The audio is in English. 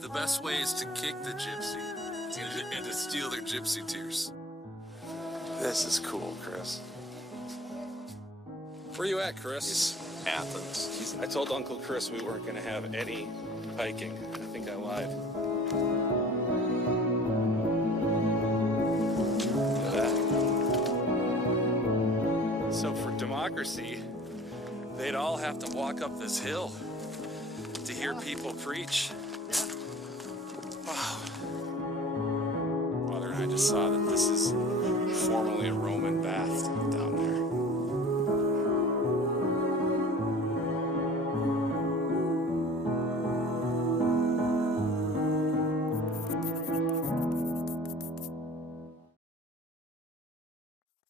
The best way is to kick the gypsy and to steal their gypsy tears. This is cool, Chris. Where you at, Chris? It's Athens. I told Uncle Chris we weren't going to have any hiking. I think I lied. Look at that. So for democracy, they'd all have to walk up this hill to hear people preach. Wow. Father and I just saw that this is formerly a Roman